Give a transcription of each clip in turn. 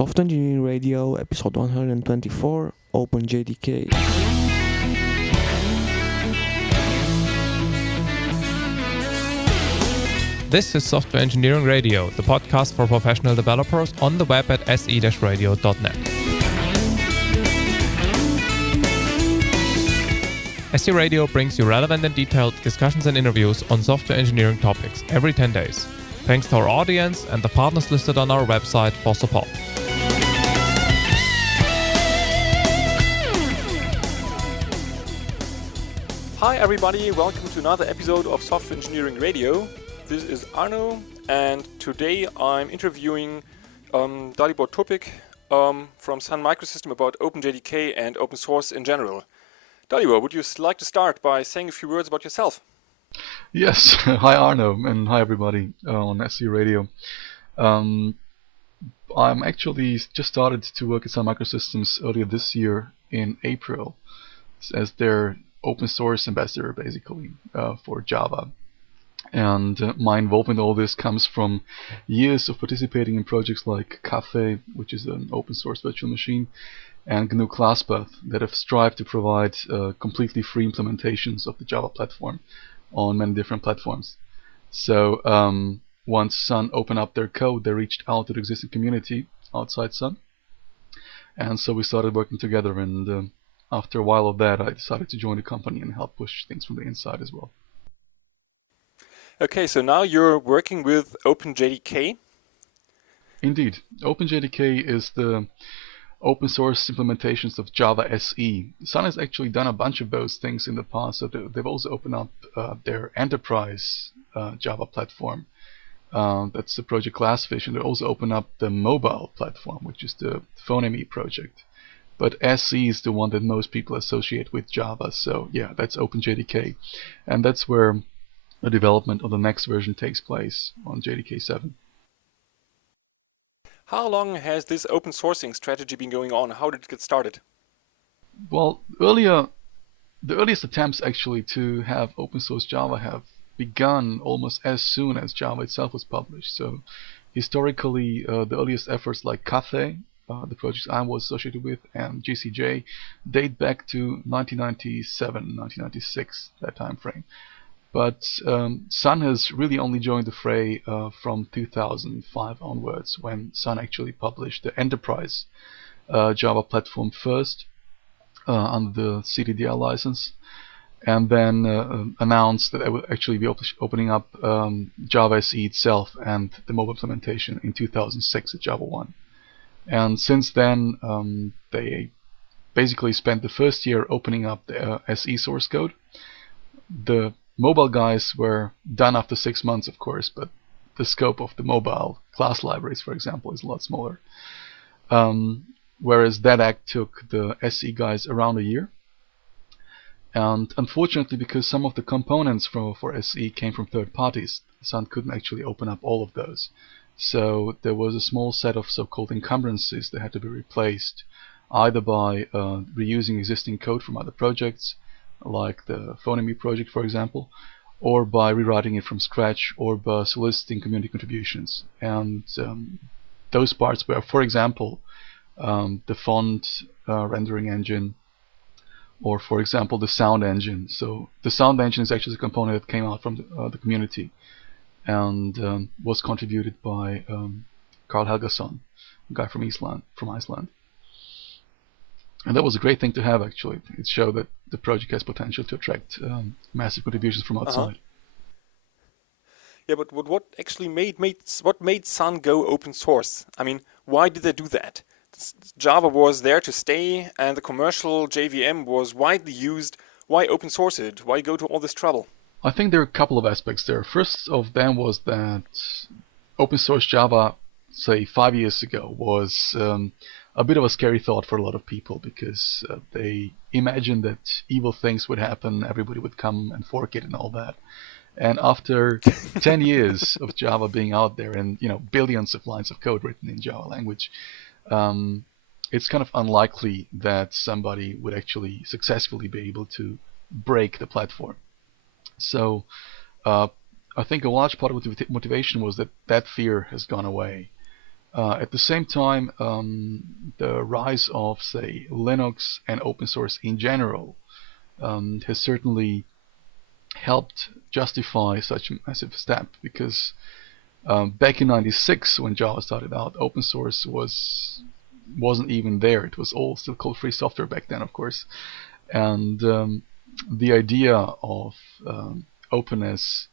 Software Engineering Radio, episode 124, Open JDK. This is Software Engineering Radio, the podcast for professional developers on the web at se-radio.net. SE Radio brings you relevant and detailed discussions and interviews on software engineering topics every 10 days. Thanks to our audience and the partners listed on our website for support. Hi everybody, welcome to another episode of Software Engineering Radio. This is Arno, and today I'm interviewing Dalibor from Sun Microsystem about OpenJDK and open source in general. Dalibor, would you like to start by saying a few words about yourself? Yes, hi Arno, and hi everybody on SE Radio. I'm actually just started to work at Sun Microsystems earlier this year in April as their open source ambassador, basically, for Java. And my involvement in all this comes from years of participating in projects like Caffe, which is an open source virtual machine, and GNU ClassPath that have strived to provide completely free implementations of the Java platform on many different platforms. So once Sun opened up their code, they reached out to the existing community outside Sun. And so we started working together, and after a while of that, I decided to join the company and help push things from the inside as well. Okay, so now you're working with OpenJDK? Indeed. OpenJDK is the open source implementations of Java SE. Sun has actually done a bunch of those things in the past. So they've also opened up their enterprise Java platform. That's the project Glassfish, and they also opened up the mobile platform, which is the Phoneme project. But SE is the one that most people associate with Java. So yeah, that's OpenJDK. And that's where the development of the next version takes place on JDK 7. How long has this open sourcing strategy been going on? How did it get started? Well, the earliest attempts actually to have open source Java have begun almost as soon as Java itself was published. So historically, the earliest efforts like Caffe, the projects I was associated with, and GCJ date back to 1997, 1996, that time frame. But Sun has really only joined the fray from 2005 onwards, when Sun actually published the enterprise Java platform first under the CDDL license, and then announced that they would actually be opening up Java SE itself and the mobile implementation in 2006 at Java 1. And since then, they basically spent the first year opening up the SE source code. The mobile guys were done after 6 months, of course, but the scope of the mobile class libraries, for example, is a lot smaller. Whereas that act took the SE guys around a year. And unfortunately, because some of the components for SE came from third parties, Sun couldn't actually open up all of those. So there was a small set of so-called encumbrances that had to be replaced, either by reusing existing code from other projects, like the Phoneme project, for example, or by rewriting it from scratch, or by soliciting community contributions. And those parts were, for example, the font rendering engine, or for example, the sound engine. So the sound engine is actually a component that came out from the community, and was contributed by Carl Helgason, a guy from Iceland. And that was a great thing to have, actually. It showed that the project has potential to attract massive contributions from outside. Yeah, but what actually made Sun go open source? I mean, why did they do that? Java was there to stay, and the commercial JVM was widely used. Why open source it? Why go to all this trouble? I think there are a couple of aspects there. First of them was that open source Java, say 5 years ago, was a bit of a scary thought for a lot of people, because they imagined that evil things would happen, everybody would come and fork it and all that. And after 10 years of Java being out there, and billions of lines of code written in Java language, it's kind of unlikely that somebody would actually successfully be able to break the platform. So I think a large part of the motivation was that fear has gone away. At the same time, the rise of, say, Linux and open source in general has certainly helped justify such a massive step, because back in '96, when Java started out, open source wasn't even there. It was all still called free software back then, of course. And the idea of openness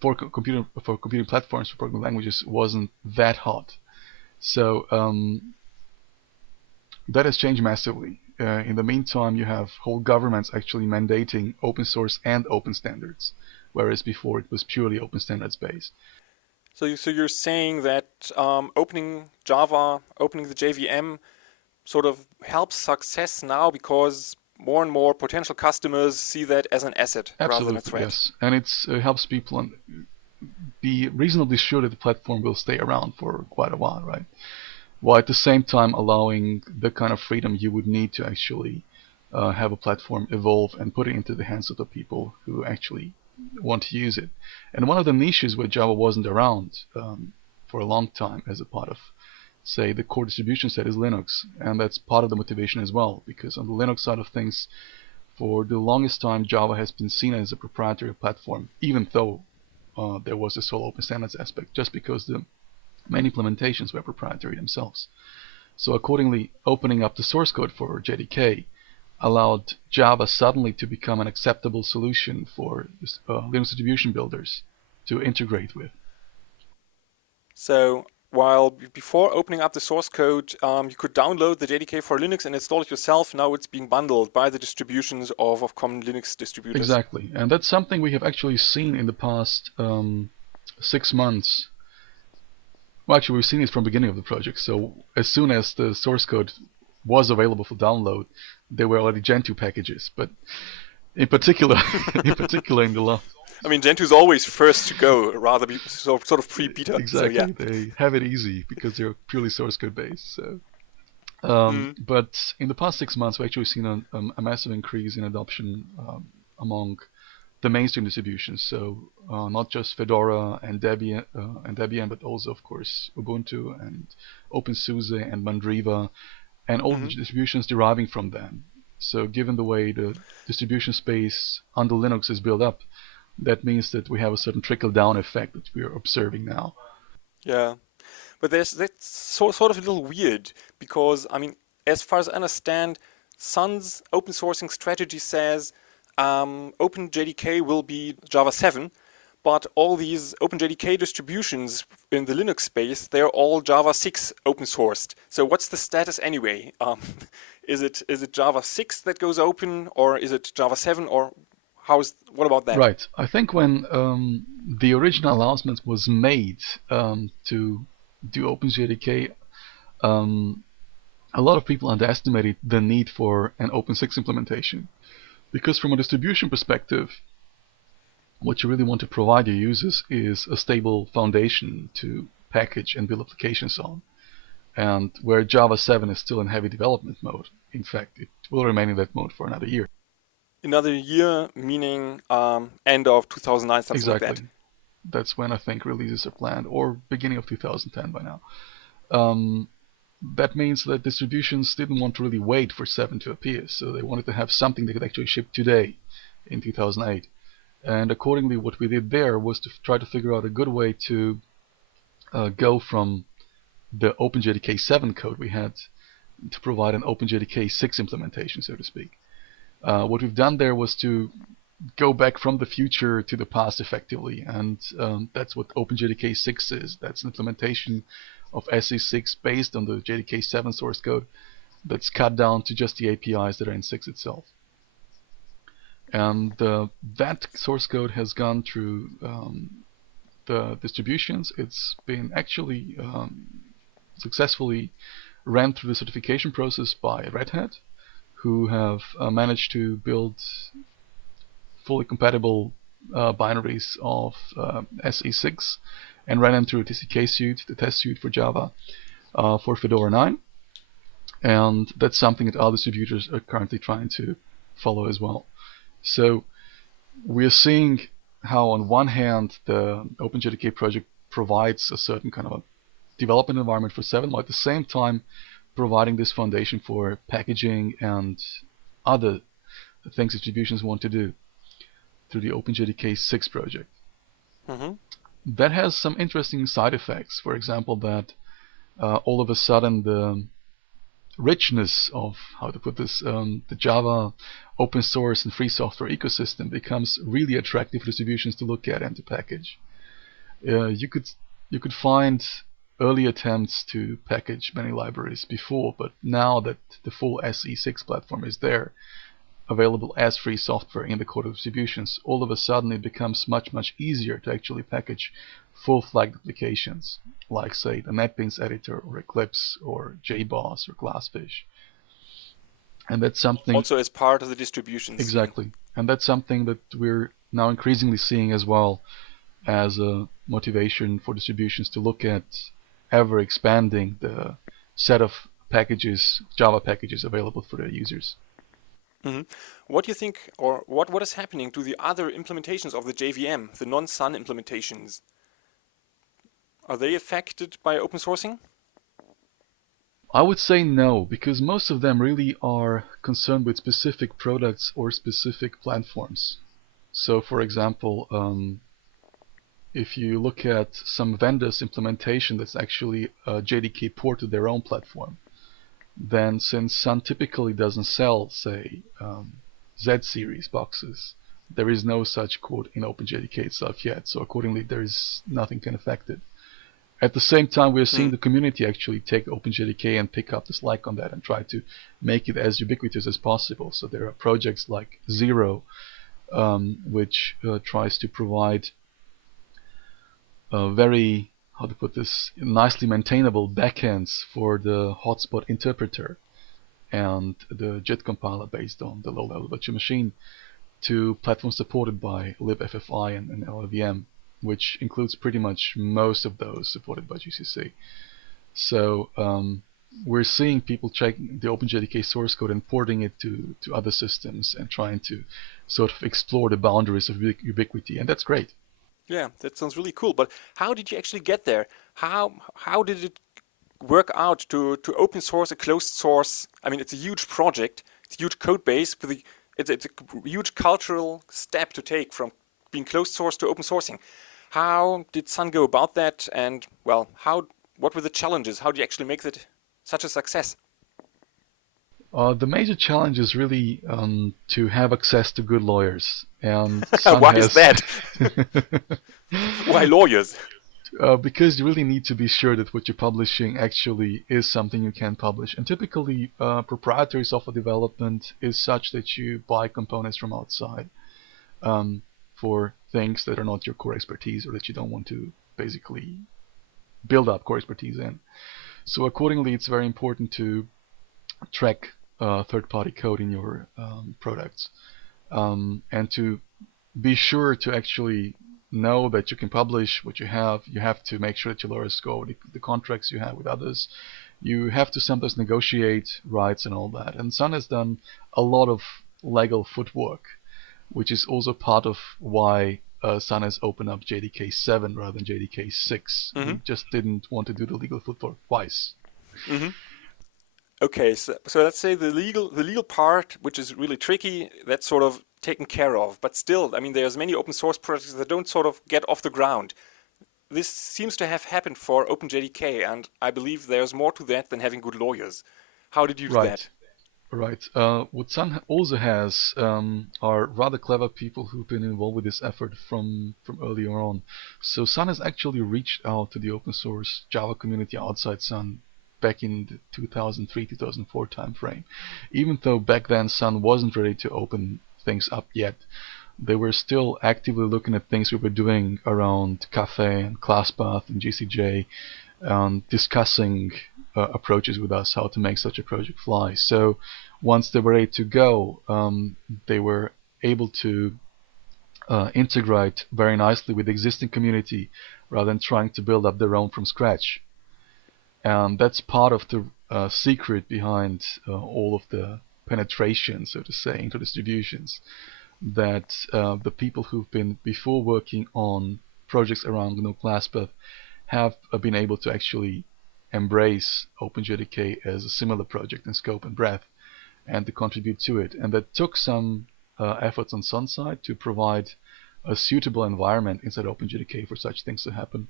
for computing platforms, for programming languages, wasn't that hot. So that has changed massively. In the meantime, you have whole governments actually mandating open source and open standards, whereas before it was purely open standards based. So you're saying that opening Java, opening the JVM, sort of helps success now because more and more potential customers see that as an asset rather than a threat. Yes, and it helps people be reasonably sure that the platform will stay around for quite a while, right? While at the same time allowing the kind of freedom you would need to actually have a platform evolve and put it into the hands of the people who actually want to use it. And one of the niches where Java wasn't around for a long time as a part of, say, the core distribution set is Linux, and that's part of the motivation as well, because on the Linux side of things, for the longest time, Java has been seen as a proprietary platform, even though there was this whole open standards aspect, just because the main implementations were proprietary themselves. So accordingly, opening up the source code for JDK allowed Java suddenly to become an acceptable solution for Linux distribution builders to integrate with. So while before opening up the source code, you could download the JDK for Linux and install it yourself, now it's being bundled by the distributions of common Linux distributors. Exactly, and that's something we have actually seen in the past 6 months. Well, actually, we've seen it from the beginning of the project. So as soon as the source code was available for download, there were already Gentoo packages. But in particular, in the last. I mean, Gentoo is always first to go, rather be sort of pre-beta. Exactly, so, yeah. They have it easy because they're purely source code based. So. But in the past 6 months, we've actually seen a massive increase in adoption among the mainstream distributions. So not just Fedora and Debian, but also, of course, Ubuntu and OpenSUSE and Mandriva, and all the distributions deriving from them. So given the way the distribution space under Linux is built up, that means that we have a certain trickle-down effect that we are observing now. Yeah, but that's sort of a little weird, because, I mean, as far as I understand, Sun's open sourcing strategy says OpenJDK will be Java 7, but all these OpenJDK distributions in the Linux space, they're all Java 6 open sourced. So what's the status anyway? Is it Java 6 that goes open, or is it Java 7, or what about that? Right. I think when the original announcement was made to do OpenJDK, a lot of people underestimated the need for an Open 6 implementation. Because from a distribution perspective, what you really want to provide your users is a stable foundation to package and build applications on. And where Java 7 is still in heavy development mode, in fact, it will remain in that mode for another year. Another year, meaning end of 2009, something exactly. like that. That's when I think releases are planned, or beginning of 2010 by now. That means that distributions didn't want to really wait for 7 to appear, so they wanted to have something they could actually ship today in 2008. And accordingly, what we did there was to try to figure out a good way to go from the OpenJDK 7 code we had to provide an OpenJDK 6 implementation, so to speak. What we've done there was to go back from the future to the past effectively, and that's what OpenJDK 6 is. That's an implementation of SE6 based on the JDK 7 source code that's cut down to just the APIs that are in 6 itself. And that source code has gone through the distributions. It's been actually successfully ran through the certification process by Red Hat, who have managed to build fully compatible binaries of SE6 and ran them through a TCK suite, the test suite for Java, for Fedora 9. And that's something that our distributors are currently trying to follow as well. So we're seeing how on one hand the OpenJDK project provides a certain kind of a development environment for 7, while at the same time providing this foundation for packaging and other things distributions want to do through the OpenJDK 6 project. Mm-hmm. That has some interesting side effects. For example, that all of a sudden the richness of, how to put this, the Java open source and free software ecosystem becomes really attractive for distributions to look at and to package. You could find early attempts to package many libraries before, but now that the full SE6 platform is there, available as free software in the code of distributions, all of a sudden it becomes much easier to actually package full-flagged applications, like say the NetBeans editor or Eclipse or JBoss or Glassfish. And that's something also as part of the distributions. Exactly. And that's something that we're now increasingly seeing as well as a motivation for distributions to look at ever expanding the set of packages, Java packages available for their users. Mm-hmm. What do you think, or what is happening to the other implementations of the JVM, the non-Sun implementations? Are they affected by open sourcing? I would say no, because most of them really are concerned with specific products or specific platforms. So, for example, if you look at some vendors' implementation that's actually a JDK port to their own platform, then since Sun typically doesn't sell, say, Z-series boxes, there is no such code in OpenJDK itself yet, so accordingly there is nothing can affect it. At the same time, we're seeing the community actually take OpenJDK and pick up the slack on that and try to make it as ubiquitous as possible. So there are projects like Zero, which tries to provide very, how to put this, nicely maintainable backends for the hotspot interpreter and the JIT compiler based on the low-level virtual machine to platforms supported by libFFI and LLVM, which includes pretty much most of those supported by GCC. So we're seeing people checking the OpenJDK source code and porting it to other systems and trying to sort of explore the boundaries of ubiquity, and that's great. Yeah, that sounds really cool. But how did you actually get there? How did it work out to open source a closed source? I mean, it's a huge project, it's a huge code base, but it's a huge cultural step to take from being closed source to open sourcing. How did Sun go about that? And well, what were the challenges? How did you actually make that such a success? The major challenge is really to have access to good lawyers. And Why is that? Why lawyers? Because you really need to be sure that what you're publishing actually is something you can publish. And typically, proprietary software development is such that you buy components from outside for things that are not your core expertise or that you don't want to basically build up core expertise in. So accordingly, it's very important to track third-party code in your products and to be sure to actually know that you can publish what you have. You have to make sure that your lawyers go over the contracts you have with others. You have to sometimes negotiate rights and all that. And Sun has done a lot of legal footwork, which is also part of why Sun has opened up JDK 7 rather than JDK 6. Mm-hmm. We just didn't want to do the legal footwork twice. Mm-hmm. Okay, so let's say the legal part, which is really tricky, that's sort of taken care of. But still, I mean, there's many open source projects that don't sort of get off the ground. This seems to have happened for OpenJDK, and I believe there's more to that than having good lawyers. How did you do that? Right. What Sun also has are rather clever people who've been involved with this effort from earlier on. So Sun has actually reached out to the open source Java community outside Sun back in the 2003-2004 timeframe. Even though back then Sun wasn't ready to open things up yet, they were still actively looking at things we were doing around Caffe and ClassPath and GCJ and discussing approaches with us how to make such a project fly. So once they were ready to go, they were able to integrate very nicely with the existing community rather than trying to build up their own from scratch. And that's part of the secret behind all of the penetration, so to say, into distributions, that the people who've been before working on projects around GNU ClassPath have been able to actually embrace OpenJDK as a similar project in scope and breadth and to contribute to it. And that took some efforts on Sun's side to provide a suitable environment inside OpenJDK for such things to happen.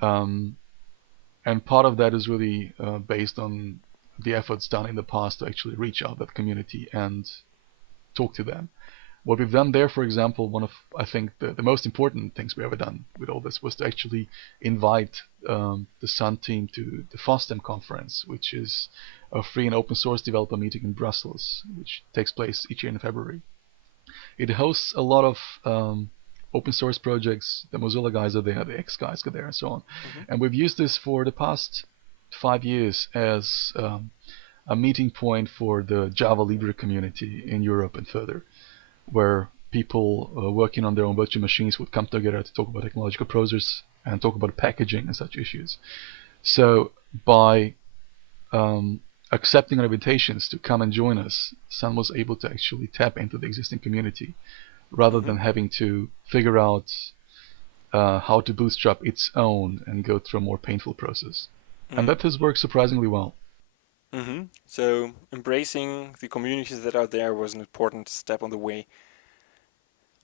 And part of that is really based on the efforts done in the past to actually reach out that community and talk to them. What we've done there, for example, one of, I think, the most important things we've ever done with all this was to actually invite the Sun team to the FOSDEM conference, which is a free and open source developer meeting in Brussels, which takes place each year in February. It hosts a lot of open source projects. The Mozilla guys are there, the X guys are there, and so on. And we've used this for the past 5 years as a meeting point for the Java Libre community in Europe and further, where people working on their own virtual machines would come together to talk about technological process and talk about packaging and such issues. So by accepting our invitations to come and join us, Sun was able to actually tap into the existing community rather than having to figure out how to bootstrap its own and go through a more painful process. And that has worked surprisingly well. So embracing the communities that are there was an important step on the way.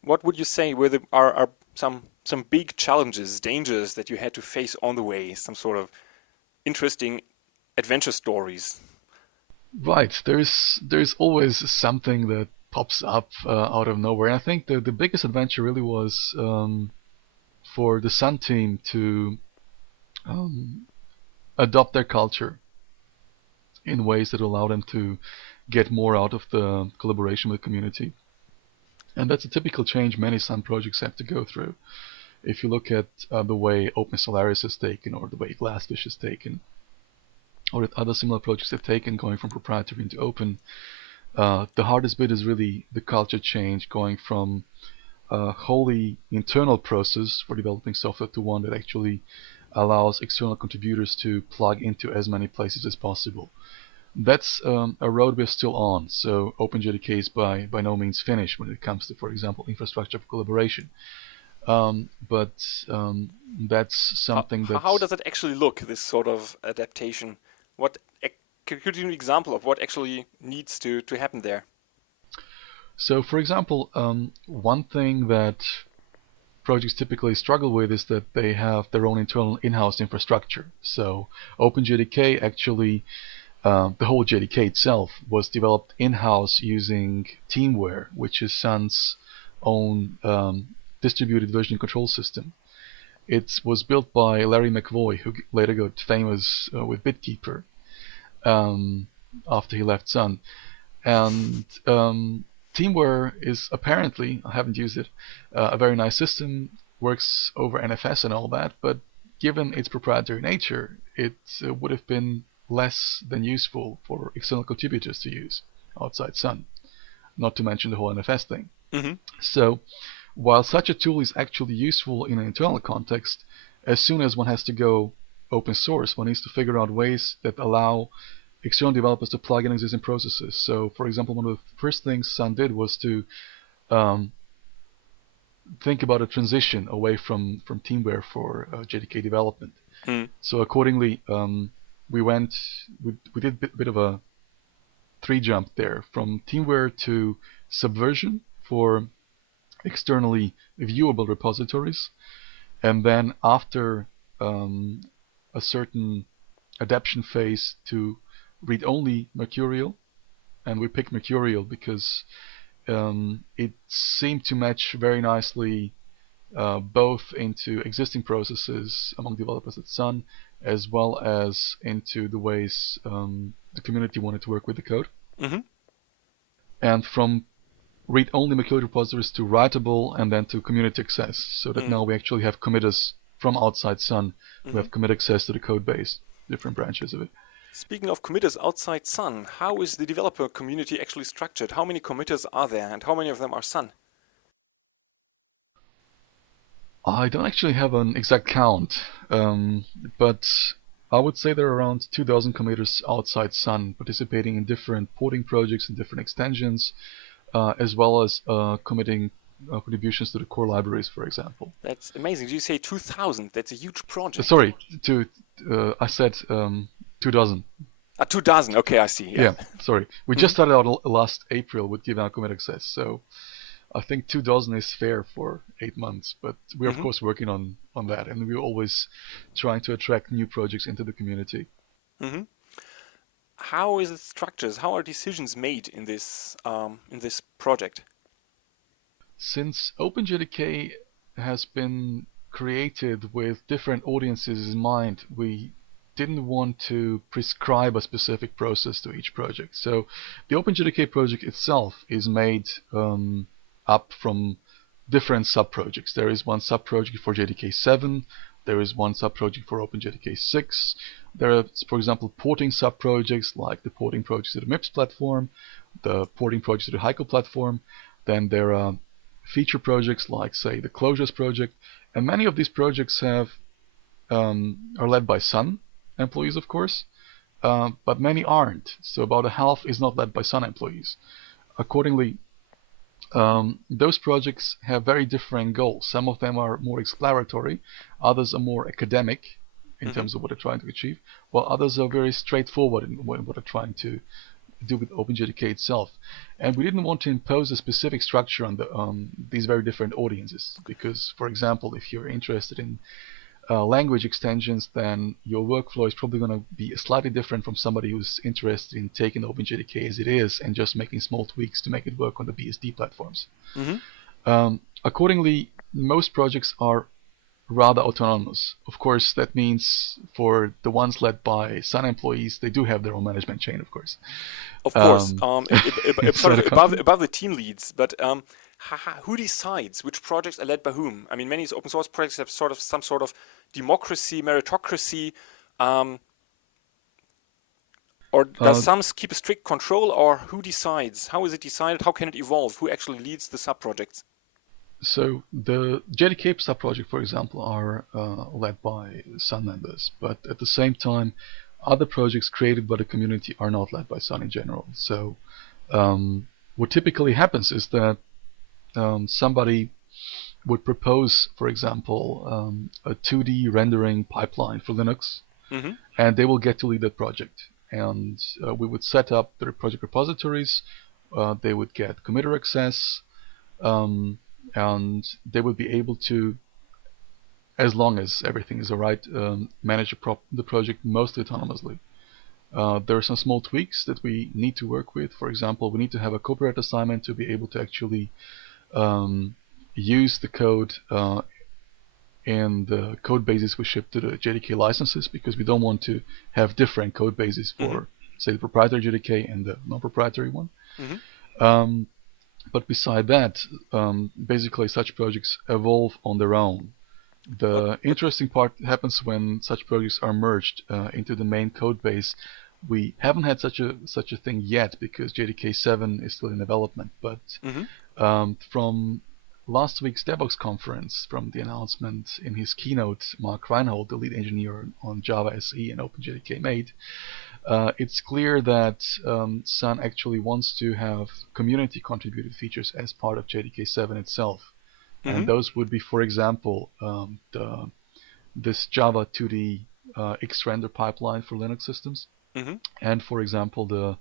What would you say were are some big challenges, dangers that you had to face on the way? Some sort of interesting adventure stories? Right. There's always something that pops up out of nowhere. And I think the biggest adventure really was for the Sun team to adopt their culture in ways that allow them to get more out of the collaboration with the community. And that's a typical change many Sun projects have to go through. If you look at the way Open Solaris is taken, or the way Glassfish is taken, or that other similar projects have taken, going from proprietary into open, the hardest bit is really the culture change, going from a wholly internal process for developing software to one that actually allows external contributors to plug into as many places as possible. That's a road we're still on. So OpenJDK is by no means finished when it comes to, for example, infrastructure for collaboration. But that's something that. How does it actually look, this sort of adaptation? Could you give an example of what actually needs to happen there? So, for example, one thing that projects typically struggle with is that they have their own internal in-house infrastructure. So OpenJDK actually, the whole JDK itself was developed in-house using Teamware, which is Sun's own distributed version control system. It was built by Larry McVoy, who later got famous with BitKeeper after he left Sun. And Teamware is apparently, I haven't used it, a very nice system, works over NFS and all that, but given its proprietary nature, it would have been less than useful for external contributors to use outside Sun, not to mention the whole NFS thing. So while such a tool is actually useful in an internal context, as soon as one has to go open source, one needs to figure out ways that allow external developers to plug in existing processes. So, for example, one of the first things Sun did was to think about a transition away from Teamware for JDK development. So accordingly, we did a bit of a 3-jump there, from Teamware to Subversion for externally viewable repositories, and then after a certain adaptation phase to read-only Mercurial. And we picked Mercurial because it seemed to match very nicely both into existing processes among developers at Sun, as well as into the ways the community wanted to work with the code. And from read-only Mercurial repositories to writable, and then to community access, so that now we actually have committers from outside Sun who have commit access to the code base, different branches of it. Speaking of committers outside Sun, how is the developer community actually structured? How many committers are there, and how many of them are Sun? I don't actually have an exact count, but I would say there are around 2,000 committers outside Sun participating in different porting projects and different extensions, as well as committing contributions to the core libraries, for example. That's amazing. Did you say 2,000? That's a huge project. Sorry, I said 2,000. 2,000. Okay, I see. Yeah, sorry. We just started out last April with giving out commit access, so I think 2,000 is fair for 8 months. But we're of course working on that, and we're always trying to attract new projects into the community. How is it structured? How are decisions made in this project? Since OpenJDK has been created with different audiences in mind, we didn't want to prescribe a specific process to each project. So the OpenJDK project itself is made up from different sub-projects. There is one sub-project for JDK 7, there is one sub-project for OpenJDK 6. There are, for example, porting sub-projects like the porting project to the MIPS platform, the porting project to the Heiko platform. Then there are feature projects like, say, the Closures project, and many of these projects are led by Sun employees, of course, but many aren't. So about a half is not led by Sun employees. Accordingly, those projects have very different goals. Some of them are more exploratory, others are more academic in terms of what they're trying to achieve, while others are very straightforward in what they're trying to do with OpenJDK itself. And we didn't want to impose a specific structure on these very different audiences, because, for example, if you're interested in language extensions, then your workflow is probably going to be slightly different from somebody who's interested in taking OpenJDK as it is and just making small tweaks to make it work on the BSD platforms. Accordingly, most projects are rather autonomous. Of course, that means for the ones led by Sun employees, they do have their own management chain, of course. Of course, sort of above the team leads, but who decides which projects are led by whom? I mean, many open source projects have some sort of democracy, meritocracy, or does some keep a strict control, or who decides? How is it decided? How can it evolve? Who actually leads the sub-projects? So the JDK sub-project, for example, are led by Sun members, but at the same time, other projects created by the community are not led by Sun in general. So what typically happens is that somebody would propose, for example, a 2D rendering pipeline for Linux, and they will get to lead that project. And we would set up the project repositories, they would get committer access, and they would be able to, as long as everything is alright, manage the project mostly autonomously. There are some small tweaks that we need to work with. For example, we need to have a copyright assignment to be able to actually use the code in the code bases we ship to the JDK licenses, because we don't want to have different code bases for, say, the proprietary JDK and the non-proprietary one. But beside that, basically such projects evolve on their own. The interesting part happens when such projects are merged into the main code base. We haven't had such a thing yet because JDK 7 is still in development, but from last week's DevOps conference, from the announcement in his keynote Mark Reinhold, the lead engineer on Java SE and OpenJDK made, it's clear that Sun actually wants to have community contributed features as part of JDK 7 itself. And those would be, for example, this Java 2D Xrender pipeline for Linux systems, and, for example, the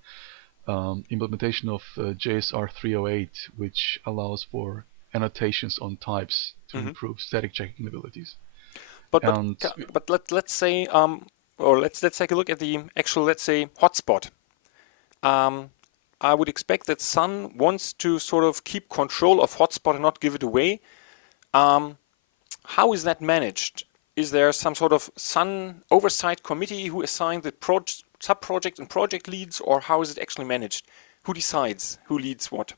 implementation of JSR 308, which allows for annotations on types to improve static checking abilities. But let's say, or let's take a look at the actual, let's say, hotspot. I would expect that Sun wants to sort of keep control of hotspot and not give it away. How is that managed? Is there some sort of Sun oversight committee who assigns the sub-project and project leads, or how is it actually managed? Who decides who leads what?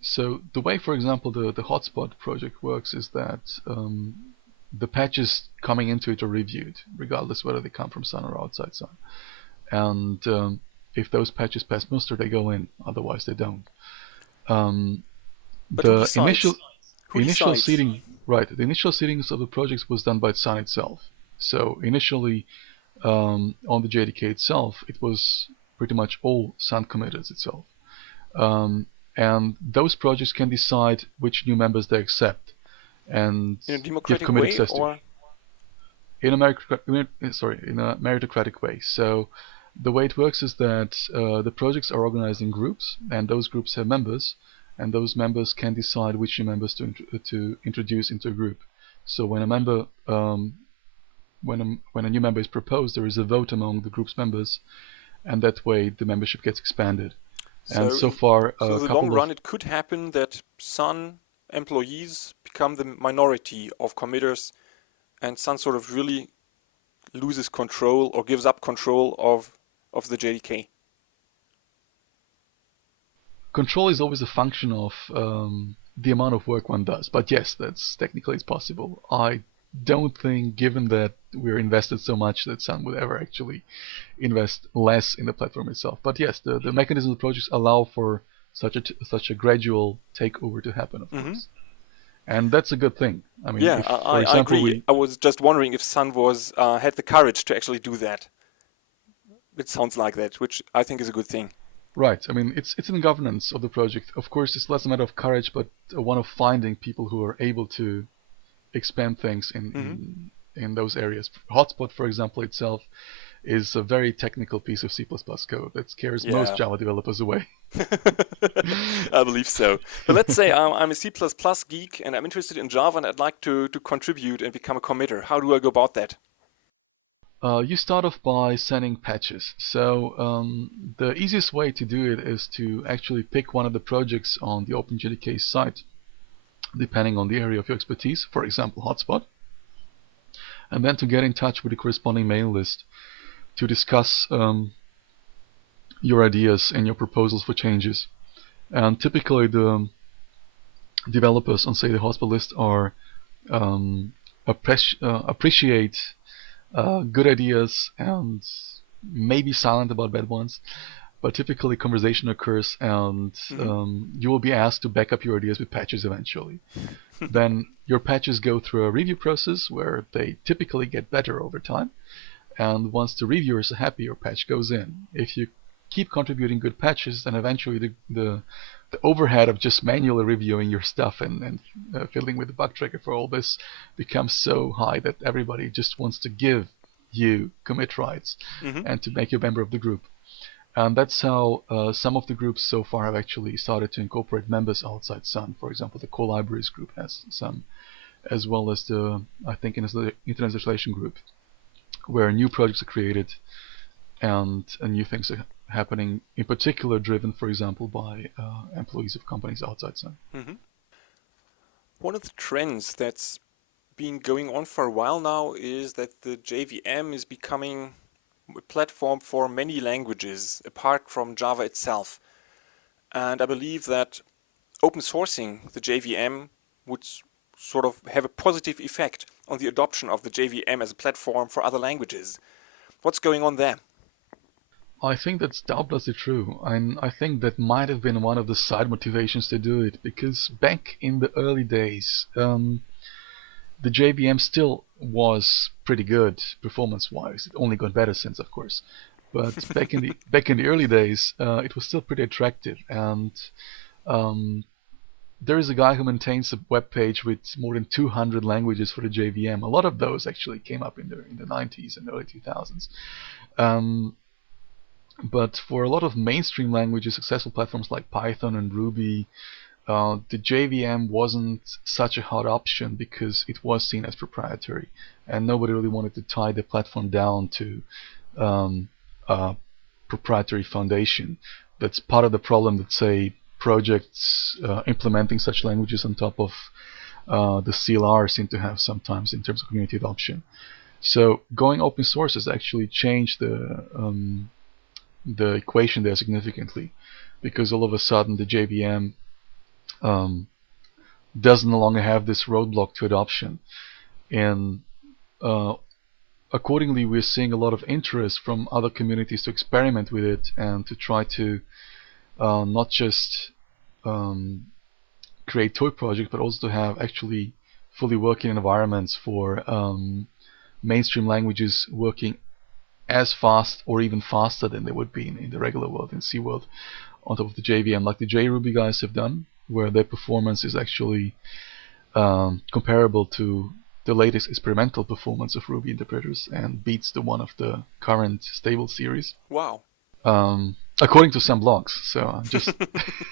So the way, for example, the hotspot project works is that the patches coming into it are reviewed, regardless whether they come from Sun or outside Sun. And if those patches pass muster, they go in. Otherwise, they don't. But the initial decides? seeding, right? The initial seedings of the projects was done by Sun itself. So initially, on the JDK itself, it was pretty much all Sun committers itself. and those projects can decide which new members they accept and In a give democratic commit way, access to. or In a meritocratic way. So the way it works is that the projects are organized in groups, and those groups have members, and those members can decide which new members to introduce into a group. So when a member when a new member is proposed, there is a vote among the group's members, and that way the membership gets expanded. And so far, so a in the couple long run, of it could happen that Sun employees become the minority of committers, and Sun sort of really loses control or gives up control of the JDK. control is always a function of the amount of work one does. But yes, that's technically it's possible. I don't think, given that we're invested so much, that Sun would ever actually invest less in the platform itself. But yes, the mechanism of the projects allow for such a gradual takeover to happen, of course. And that's a good thing. I mean, Yeah, if, for example, I agree. I was just wondering if Sun was had the courage to actually do that. It sounds like that, which I think is a good thing. Right. I mean, it's in governance of the project. Of course, it's less a matter of courage, but one of finding people who are able to expand things in those areas. Hotspot, for example, itself is a very technical piece of C++ code that scares most Java developers away. I believe so. But let's say I'm a C++ geek and I'm interested in Java and I'd like to contribute and become a committer. How do I go about that? You start off by sending patches. So the easiest way to do it is to actually pick one of the projects on the OpenJDK site, depending on the area of your expertise, for example, Hotspot, and then to get in touch with the corresponding mailing list to discuss your ideas and your proposals for changes. And typically the developers on, say, the Hotspot list are appreciate good ideas and maybe silent about bad ones, but typically conversation occurs, and you will be asked to back up your ideas with patches eventually. Then your patches go through a review process where they typically get better over time, and once the reviewers are happy, your patch goes in. If you keep contributing good patches, then eventually the overhead of just manually reviewing your stuff and fiddling with the bug tracker for all this becomes so high that everybody just wants to give you commit rights and to make you a member of the group. And that's how some of the groups so far have actually started to incorporate members outside Sun. For example, the core libraries group has some, as well as the, I think, Internet Installation group, where new projects are created and new things are happening, in particular driven, for example, by employees of companies outside Sun. One of the trends that's been going on for a while now is that the JVM is becoming a platform for many languages apart from Java itself. And I believe that open sourcing the JVM would sort of have a positive effect on the adoption of the JVM as a platform for other languages. What's going on there? I think that's doubtlessly true, and I think that might have been one of the side motivations to do it, because back in the early days, the JVM still was pretty good performance-wise. It only got better since, of course, but back in the early days, it was still pretty attractive. And there is a guy who maintains a web page with more than 200 languages for the JVM. A lot of those actually came up in the 90s and early 2000s. But for a lot of mainstream languages, successful platforms like Python and Ruby, the JVM wasn't such a hot option because it was seen as proprietary, and nobody really wanted to tie the platform down to a proprietary foundation. That's part of the problem that, say, projects implementing such languages on top of the CLR seem to have sometimes in terms of community adoption. So going open source has actually changed the equation there significantly, because all of a sudden the JVM doesn't no longer have this roadblock to adoption, and accordingly we're seeing a lot of interest from other communities to experiment with it and to try to not just create toy projects, but also to have actually fully working environments for mainstream languages working as fast or even faster than they would be in the regular world, in C world, on top of the JVM, like the JRuby guys have done, where their performance is actually comparable to the latest experimental performance of Ruby interpreters and beats the one of the current stable series. Wow. According to some blogs, so I'm just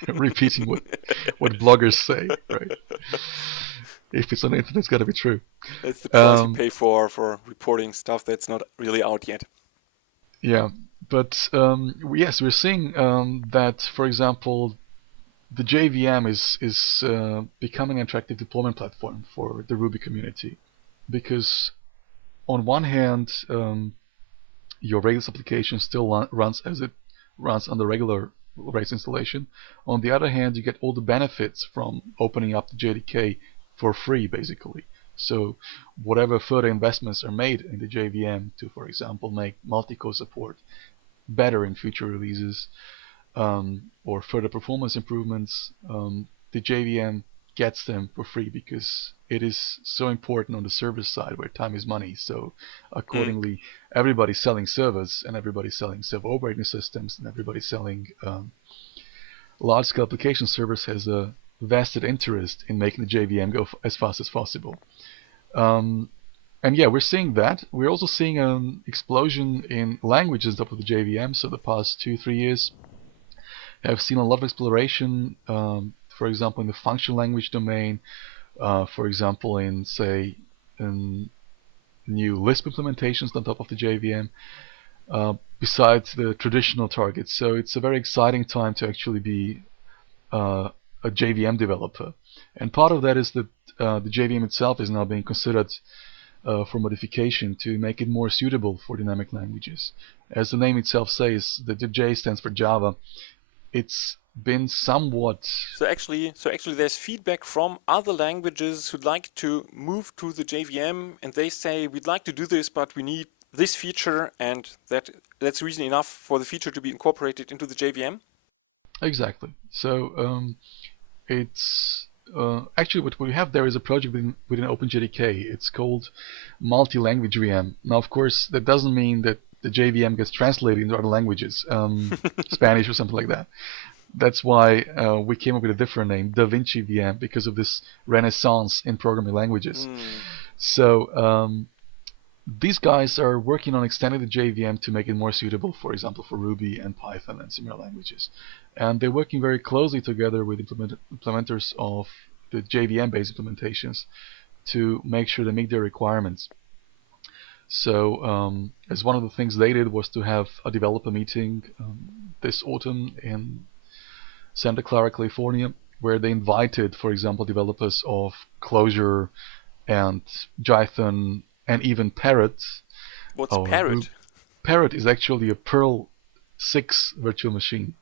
repeating what bloggers say, right? If it's on the internet, it's got to be true. That's the price you pay for reporting stuff that's not really out yet. Yeah, but yes, we're seeing that, for example, the JVM is becoming an attractive deployment platform for the Ruby community, because on one hand, your Rails application still runs as it runs on the regular Rails installation. On the other hand, you get all the benefits from opening up the JDK for free, basically. So whatever further investments are made in the JVM to, for example, make multi-core support better in future releases, or further performance improvements, the JVM gets them for free because it is so important on the server side where time is money. So accordingly, everybody's selling servers and everybody's selling server operating systems and everybody's selling large-scale application servers has a vested interest in making the JVM go as fast as possible. And yeah, we're seeing that. We're also seeing an explosion in languages on top of the JVM. So the past 2-3 years have seen a lot of exploration, for example, in the functional language domain, for example, in, say, in new Lisp implementations on top of the JVM, besides the traditional targets. So it's a very exciting time to actually be a JVM developer. And part of that is that the JVM itself is now being considered for modification to make it more suitable for dynamic languages. As the name itself says, the J stands for Java. It's been somewhat... So actually there's feedback from other languages who'd like to move to the JVM, and they say, we'd like to do this, but we need this feature, and that's reason enough for the feature to be incorporated into the JVM? Exactly. So it's... actually, what we have there is a project within OpenJDK. It's called Multi-Language VM. Now, of course, that doesn't mean that the JVM gets translated into other languages, Spanish or something like that. That's why we came up with a different name, DaVinci VM, because of this renaissance in programming languages. So these guys are working on extending the JVM to make it more suitable, for example, for Ruby and Python and similar languages. And they're working very closely together with implementers of the JVM-based implementations to make sure they meet their requirements. So as one of the things they did was to have a developer meeting this autumn in Santa Clara, California, where they invited, for example, developers of Clojure and Jython and even Parrot. What's Parrot? Parrot is actually a Perl 6 virtual machine.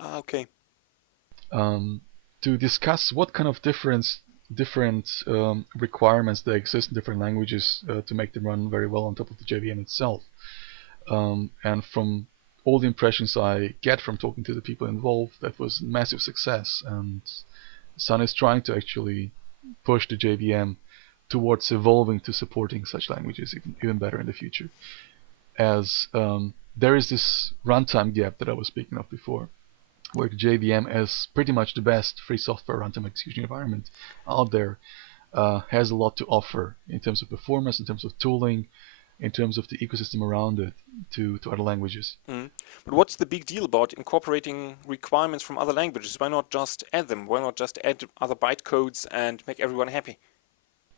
Ah, okay. To discuss what kind of different requirements that exist in different languages to make them run very well on top of the JVM itself. And from all the impressions I get from talking to the people involved, that was a massive success. And Sun is trying to actually push the JVM towards evolving to supporting such languages even better in the future. As there is this runtime gap that I was speaking of before, where the JVM, as pretty much the best free software runtime execution environment out there, has a lot to offer in terms of performance, in terms of tooling, in terms of the ecosystem around it to other languages. But what's the big deal about incorporating requirements from other languages? Why not just add them? Why not just add other bytecodes and make everyone happy?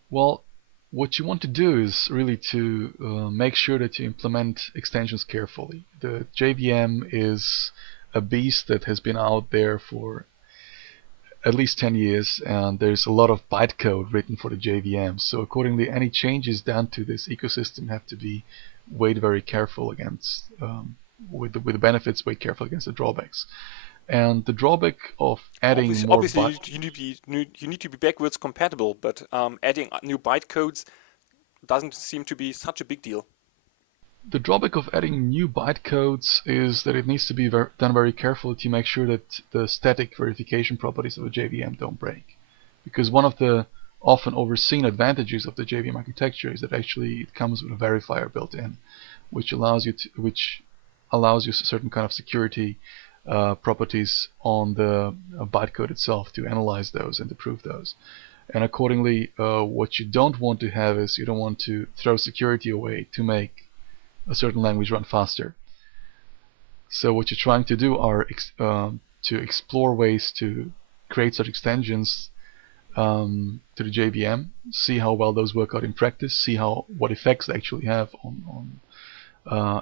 Well, what you want to do is really to make sure that you implement extensions carefully. The JVM is a beast that has been out there for at least 10 years, and there's a lot of bytecode written for the JVM. So accordingly, any changes done to this ecosystem have to be weighed very careful against, with the benefits weighed careful against the drawbacks. And the drawback of adding obviously you need to be backwards compatible, but adding new bytecodes doesn't seem to be such a big deal. The drawback of adding new bytecodes is that it needs to be done very carefully to make sure that the static verification properties of a JVM don't break. Because one of the often overseen advantages of the JVM architecture is that actually it comes with a verifier built in, which allows you a certain kind of security properties on the bytecode itself to analyze those and to prove those. And accordingly, what you don't want to have is you don't want to throw security away to make a certain language run faster. So what you're trying to do are to explore ways to create such extensions to the JVM, see how well those work out in practice, see what effects they actually have on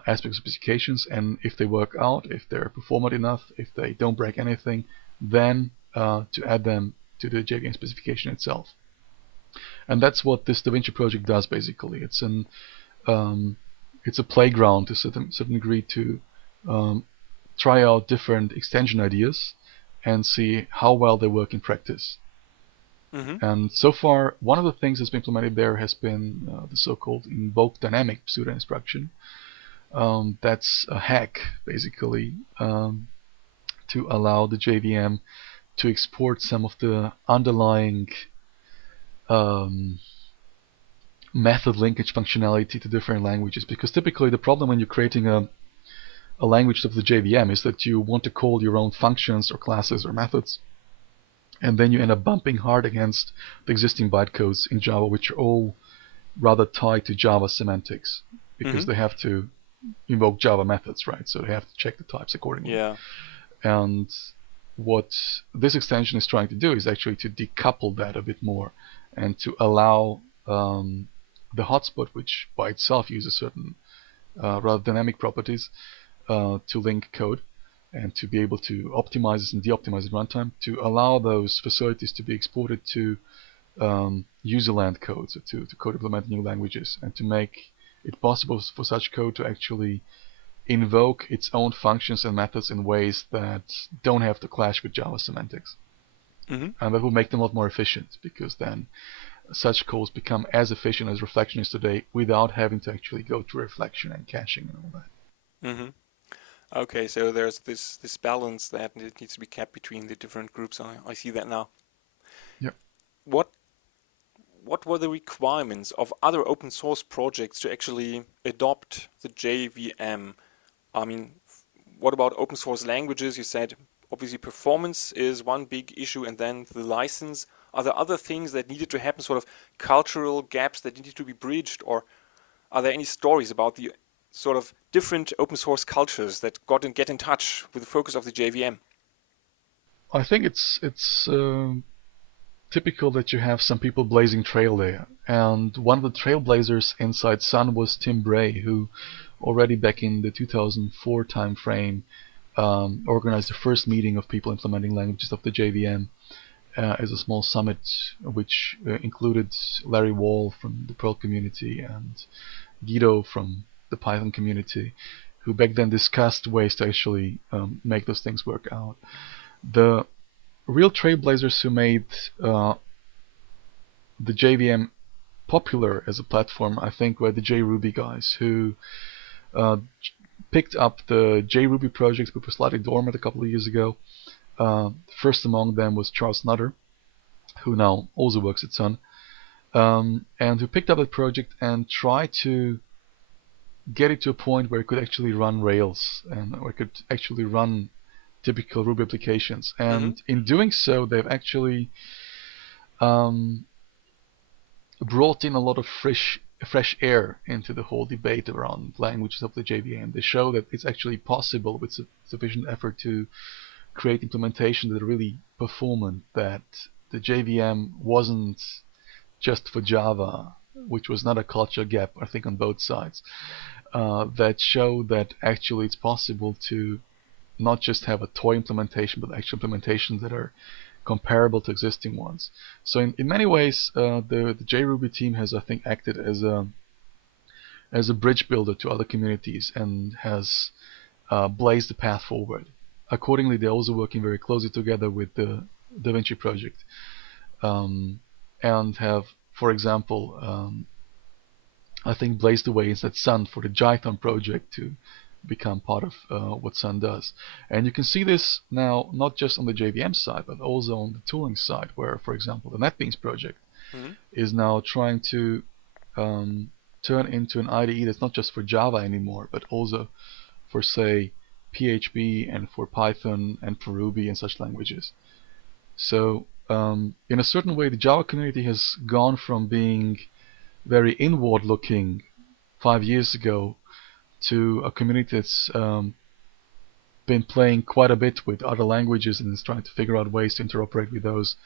aspect specifications, and if they work out, if they're performant enough, if they don't break anything, then to add them to the JVM specification itself. And that's what this DaVinci project does basically. It's a playground to a certain degree to try out different extension ideas and see how well they work in practice. And so far, one of the things that's been implemented there has been the so-called Invokedynamic pseudo instruction. That's a hack, basically, to allow the JVM to export some of the underlying method linkage functionality to different languages. Because typically the problem when you're creating a language of the JVM is that you want to call your own functions or classes or methods, and then you end up bumping hard against the existing bytecodes in Java, which are all rather tied to Java semantics, because they have to invoke Java methods, right? So they have to check the types accordingly. Yeah. And what this extension is trying to do is actually to decouple that a bit more and to allow the hotspot, which by itself uses certain rather dynamic properties, to link code and to be able to optimize this and de-optimize at runtime, to allow those facilities to be exported to userland code, so to code implement new languages, and to make it possible for such code to actually invoke its own functions and methods in ways that don't have to clash with Java semantics. And that will make them a lot more efficient, because then such calls become as efficient as reflection is today without having to actually go through reflection and caching and all that. Okay, so there's this balance that it needs to be kept between the different groups. I see that now. Yep. What were the requirements of other open source projects to actually adopt the JVM? I mean, what about open source languages? You said obviously performance is one big issue, and then the license. Are there other things that needed to happen, sort of cultural gaps that needed to be bridged, or are there any stories about the sort of different open source cultures that get in touch with the focus of the JVM? I think it's typical that you have some people blazing trail there, and one of the trailblazers inside Sun was Tim Bray, who already back in the 2004 timeframe organized the first meeting of people implementing languages of the JVM as a small summit, which included Larry Wall from the Perl community and Guido from the Python community, who back then discussed ways to actually make those things work out. The real trailblazers who made the JVM popular as a platform, I think, were the JRuby guys, who picked up the JRuby project, which was slightly dormant a couple of years ago. First among them was Charles Nutter, who now also works at Sun, and who picked up that project and tried to get it to a point where it could actually run Rails and where it could actually run typical Ruby applications. And in doing so, they've actually brought in a lot of fresh air into the whole debate around languages of the JVM. They show that it's actually possible with sufficient effort to create implementations that are really performant, that the JVM wasn't just for Java, which was not a culture gap, I think, on both sides, that show that actually it's possible to not just have a toy implementation, but actual implementations that are comparable to existing ones. So in many ways, the JRuby team has, I think, acted as a bridge builder to other communities and has blazed the path forward. Accordingly, they're also working very closely together with the DaVinci project, and have, for example, I think blazed the way inside Sun for the Jython project to become part of what Sun does. And you can see this now not just on the JVM side, but also on the tooling side, where, for example, the NetBeans project is now trying to turn into an IDE that's not just for Java anymore, but also for, say, PHP and for Python and for Ruby and such languages. So in a certain way, the Java community has gone from being very inward-looking 5 years ago to a community that's been playing quite a bit with other languages and is trying to figure out ways to interoperate with those,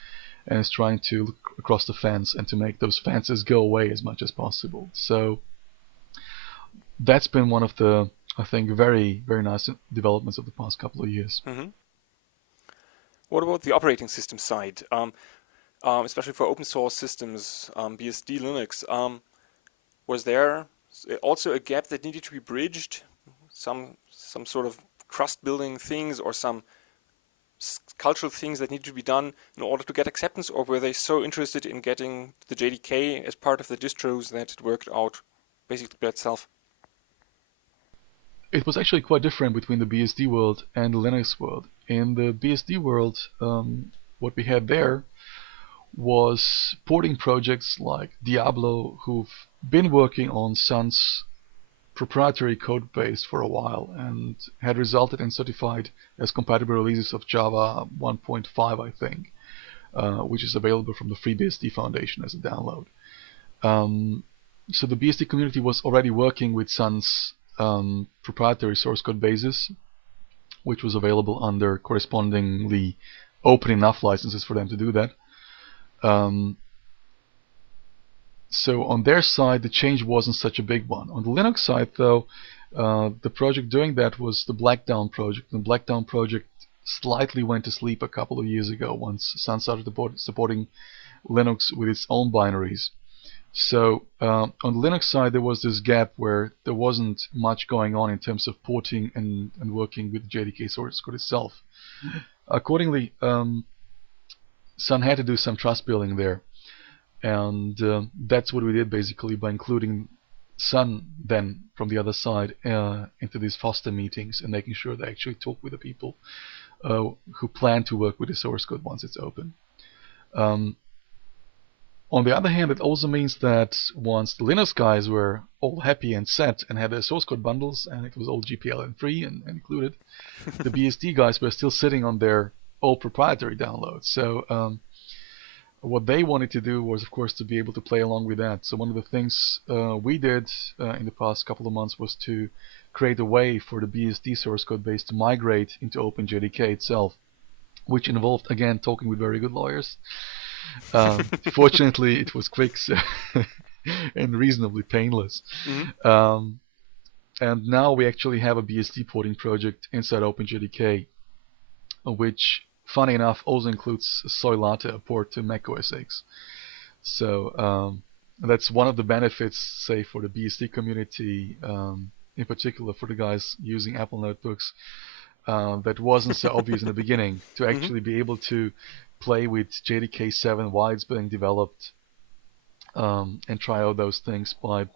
and is trying to look across the fence and to make those fences go away as much as possible. So that's been one of the, I think, very, very nice developments of the past couple of years. Mm-hmm. What about the operating system side? Especially for open source systems, BSD, Linux, was there also a gap that needed to be bridged? Some sort of trust building things or some cultural things that need to be done in order to get acceptance, or were they so interested in getting the JDK as part of the distros that it worked out basically by itself? It was actually quite different between the BSD world and the Linux world. In the BSD world, what we had there was porting projects like Diablo, who've been working on Sun's proprietary code base for a while and had resulted in certified as compatible releases of Java 1.5, I think, which is available from the FreeBSD Foundation as a download. So the BSD community was already working with Sun's proprietary source code bases, which was available under correspondingly open enough licenses for them to do that. So on their side, the change wasn't such a big one. On the Linux side, though, the project doing that was the Blackdown project. The Blackdown project slightly went to sleep a couple of years ago once Sun started supporting Linux with its own binaries. So on the Linux side, there was this gap where there wasn't much going on in terms of porting and working with JDK source code itself. Accordingly, Sun had to do some trust building there. And that's what we did basically by including Sun then from the other side into these foster meetings and making sure they actually talk with the people who plan to work with the source code once it's open. On the other hand, it also means that once the Linux guys were all happy and set and had their source code bundles and it was all GPL and free and included, the BSD guys were still sitting on their old proprietary downloads. So what they wanted to do was, of course, to be able to play along with that. So one of the things we did in the past couple of months was to create a way for the BSD source code base to migrate into OpenJDK itself, which involved, again, talking with very good lawyers. Fortunately, it was quick and reasonably painless. Mm-hmm. And now we actually have a BSD porting project inside OpenJDK, which, funny enough, also includes Soy Latte, a port to Mac OS X. So that's one of the benefits, say, for the BSD community, in particular for the guys using Apple notebooks, that wasn't so obvious in the beginning, to actually be able to play with JDK 7 while it's being developed and try out those things by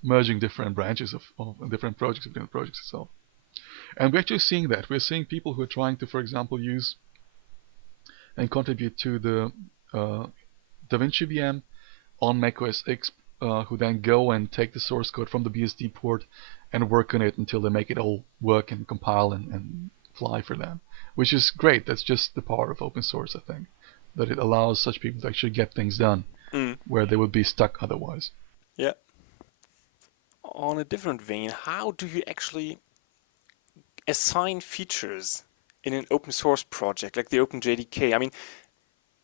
merging different branches of different projects within the project itself. And we're actually seeing that. We're seeing people who are trying to, for example, use and contribute to the DaVinci VM on Mac OS X, who then go and take the source code from the BSD port and work on it until they make it all work and compile and fly for them, which is great. That's just the power of open source, I think, that it allows such people to actually get things done where they would be stuck otherwise. Yeah. On a different vein, how do you actually assign features in an open source project like the OpenJDK? I mean,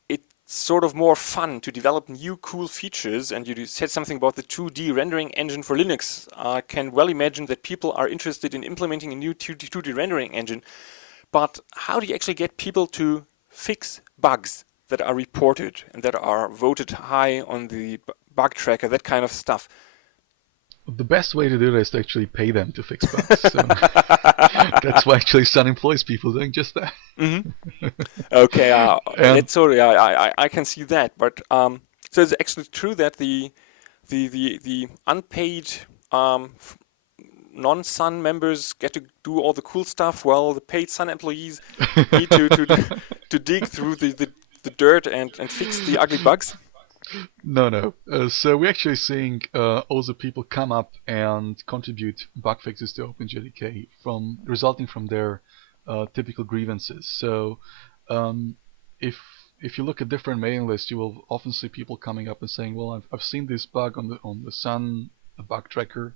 it's sort of more fun to develop new cool features, and you said something about the 2D rendering engine for Linux. I can well imagine that people are interested in implementing a new 2D rendering engine, but how do you actually get people to fix bugs that are reported and that are voted high on the bug tracker, that kind of stuff? The best way to do it is to actually pay them to fix bugs. So that's why actually Sun employs people doing just that. Mm-hmm. Okay, I can see that. But so it's actually true that the unpaid non-Sun members get to do all the cool stuff, while the paid Sun employees need to dig through the dirt and fix the ugly bugs. No. So we're actually seeing also people come up and contribute bug fixes to OpenJDK resulting from their typical grievances. So um, if if you look at different mailing lists, you will often see people coming up and saying, "Well, I've seen this bug on the Sun bug tracker,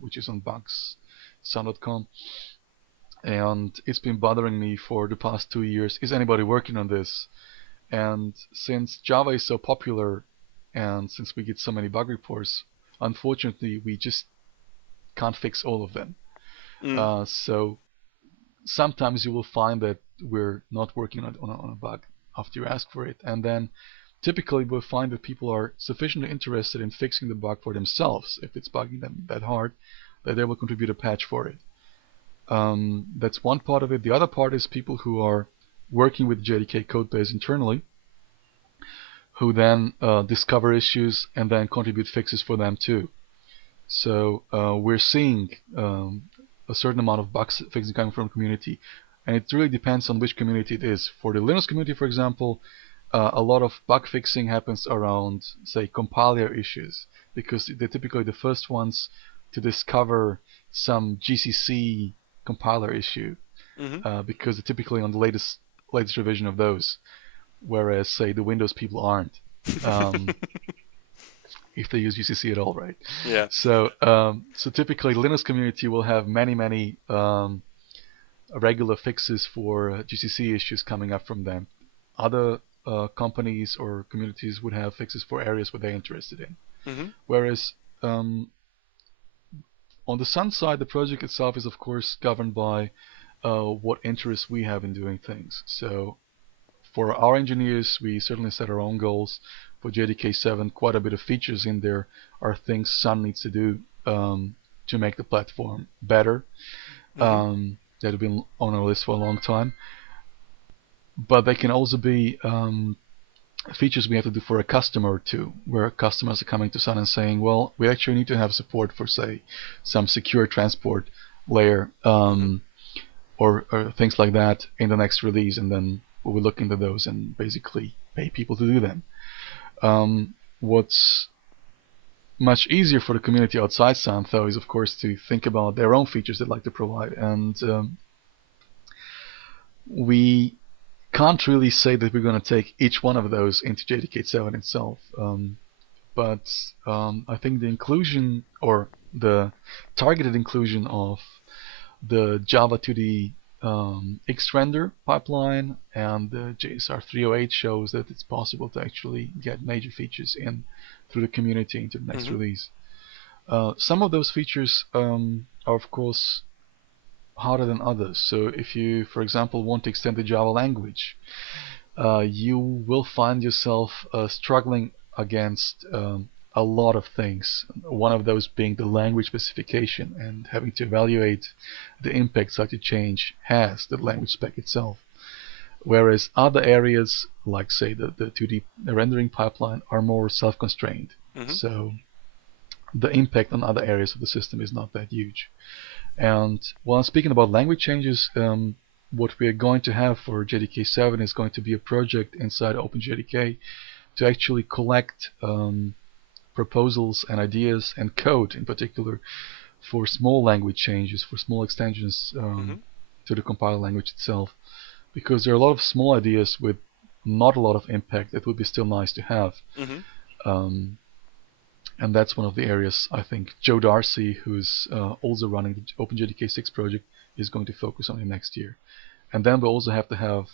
which is on bugs.sun.com, and it's been bothering me for the past 2 years. Is anybody working on this?" And since Java is so popular, and since we get so many bug reports, unfortunately, we just can't fix all of them. So sometimes you will find that we're not working on a bug after you ask for it, and then typically we'll find that people are sufficiently interested in fixing the bug for themselves if it's bugging them that hard that they will contribute a patch for it. That's one part of it. The other part is people who are working with JDK codebase internally, who then discover issues and then contribute fixes for them too. So we're seeing a certain amount of bug fixing coming from the community, and it really depends on which community it is. For the Linux community, for example, a lot of bug fixing happens around, say, compiler issues, because they're typically the first ones to discover some GCC compiler issue, because they're typically on the latest revision of those, whereas, say, the Windows people aren't. If they use GCC at all, right? Yeah. So typically Linux community will have many regular fixes for GCC issues coming up from them. Other companies or communities would have fixes for areas where they're interested in. Whereas on the Sun side, the project itself is of course governed by what interests we have in doing things. So for our engineers, we certainly set our own goals. For JDK 7, quite a bit of features in there are things Sun needs to do to make the platform better. That have been on our list for a long time. But they can also be features we have to do for a customer too, where customers are coming to Sun and saying, well, we actually need to have support for, say, some secure transport layer or things like that in the next release, and then we'll look into those and basically pay people to do them. What's much easier for the community outside Sun, though, is of course to think about their own features they'd like to provide, and we can't really say that we're going to take each one of those into JDK 7 itself. But I think the inclusion, or the targeted inclusion of the Java 2D Xrender pipeline and the JSR 308 shows that it's possible to actually get major features in through the community into the next release. Some of those features are of course harder than others. So if you, for example, want to extend the Java language, you will find yourself struggling against a lot of things. One of those being the language specification and having to evaluate the impact such a change has, the language spec itself. Whereas other areas, like say the 2D rendering pipeline, are more self-constrained. So the impact on other areas of the system is not that huge. And while speaking about language changes, what we are going to have for JDK 7 is going to be a project inside OpenJDK to actually collect proposals and ideas and code in particular for small language changes, for small extensions to the compiler language itself, because there are a lot of small ideas with not a lot of impact that would be still nice to have. And that's one of the areas I think Joe Darcy, who's also running the OpenJDK 6 project, is going to focus on in next year. And then we'll also have to have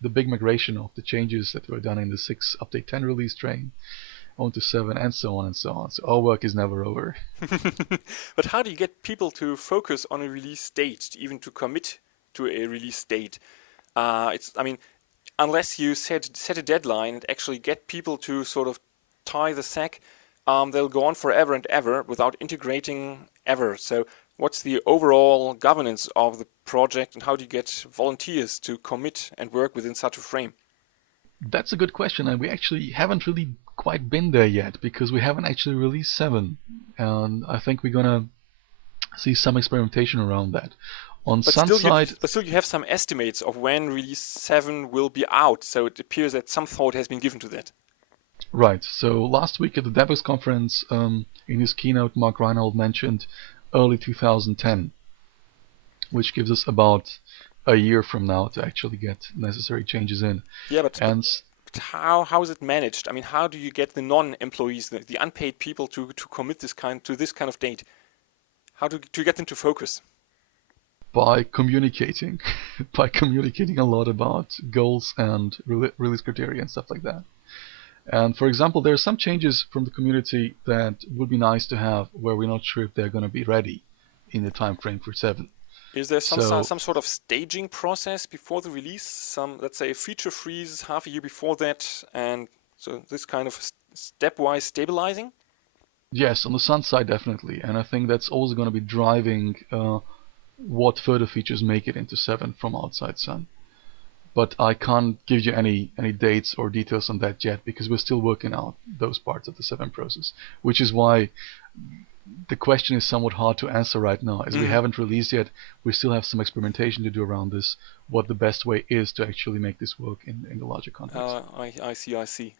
the big migration of the changes that were done in the 6 update 10 release train onto 7, and so on and so on. So our work is never over. But how do you get people to focus on a release date, even to commit to a release date? I mean, unless you set a deadline and actually get people to sort of tie the sack, they'll go on forever and ever without integrating ever. So what's the overall governance of the project, and how do you get volunteers to commit and work within such a frame? That's a good question, and we actually haven't really quite been there yet, because we haven't actually released 7, and I think we're gonna see some experimentation around that. On Sun side, but still you have some estimates of when release 7 will be out, so it appears that some thought has been given to that. Right. So last week at the DevOps conference, in his keynote, Mark Reinhold mentioned early 2010, which gives us about a year from now to actually get necessary changes in. Yeah, but how is it managed? I mean, how do you get the non-employees, the unpaid people, to commit this kind of date? How to get them to focus? By communicating, by communicating a lot about goals and release criteria and stuff like that. And for example, there are some changes from the community that would be nice to have where we're not sure if they're going to be ready in the time frame for 7. Is there some sort of staging process before the release? Some, let's say, a feature freeze half a year before that, and so this kind of stepwise stabilizing? Yes, on the Sun side definitely, and I think that's also going to be driving what further features make it into 7 from outside Sun. But I can't give you any dates or details on that yet because we're still working out those parts of the 7 process, which is why the question is somewhat hard to answer right now. As we haven't released yet, we still have some experimentation to do around this, what the best way is to actually make this work in the larger context. I see.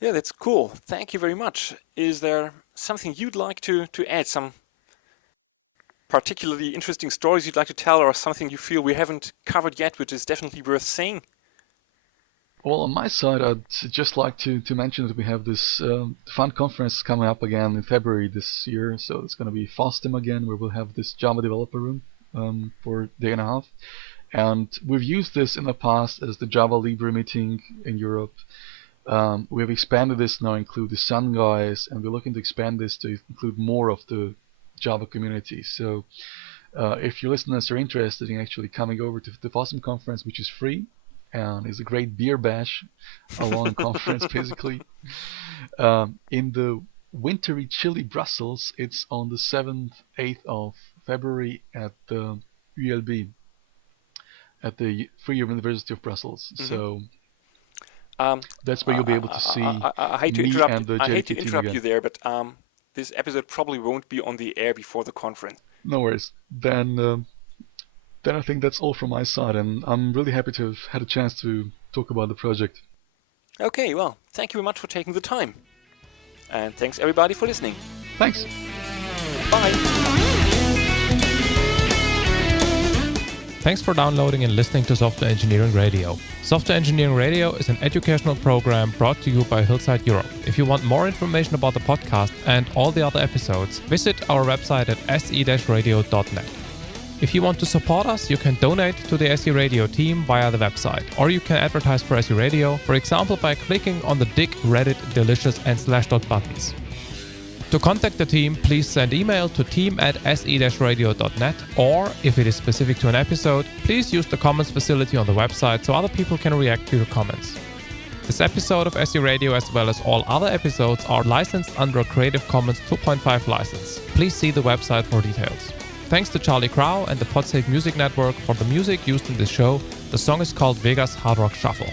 Yeah, that's cool. Thank you very much. Is there something you'd like to add? Some particularly interesting stories you'd like to tell, or something you feel we haven't covered yet, which is definitely worth saying? Well, on my side, I'd just like to mention that we have this fun conference coming up again in February this year. So it's going to be FOSDEM again, where we'll have this Java developer room for a day and a half. And we've used this in the past as the Java Libre meeting in Europe. We've expanded this now to include the Sun guys, and we're looking to expand this to include more of the Java community. So if your listeners are interested in actually coming over to the FOSDEM conference, which is free, and is a great beer bash along the conference basically. In the wintry, chilly Brussels, it's on the 7th, 8th of February at the ULB, at the Free University of Brussels. So that's where you'll be able to see I hate to interrupt you there, but this episode probably won't be on the air before the conference. No worries. Then I think that's all from my side, and I'm really happy to have had a chance to talk about the project. Okay, well, thank you very much for taking the time. And thanks everybody for listening. Thanks. Bye. Thanks for downloading and listening to Software Engineering Radio. Software Engineering Radio is an educational program brought to you by Hillside Europe. If you want more information about the podcast and all the other episodes, visit our website at se-radio.net. If you want to support us, you can donate to the SE Radio team via the website, or you can advertise for SE Radio, for example by clicking on the Dig, Reddit, Delicious and Slashdot buttons. To contact the team, please send email to team@se-radio.net, or if it is specific to an episode, please use the comments facility on the website so other people can react to your comments. This episode of SE Radio, as well as all other episodes, are licensed under a Creative Commons 2.5 license. Please see the website for details. Thanks to Charlie Crow and the Podsafe Music Network for the music used in this show. The song is called Vegas Hard Rock Shuffle.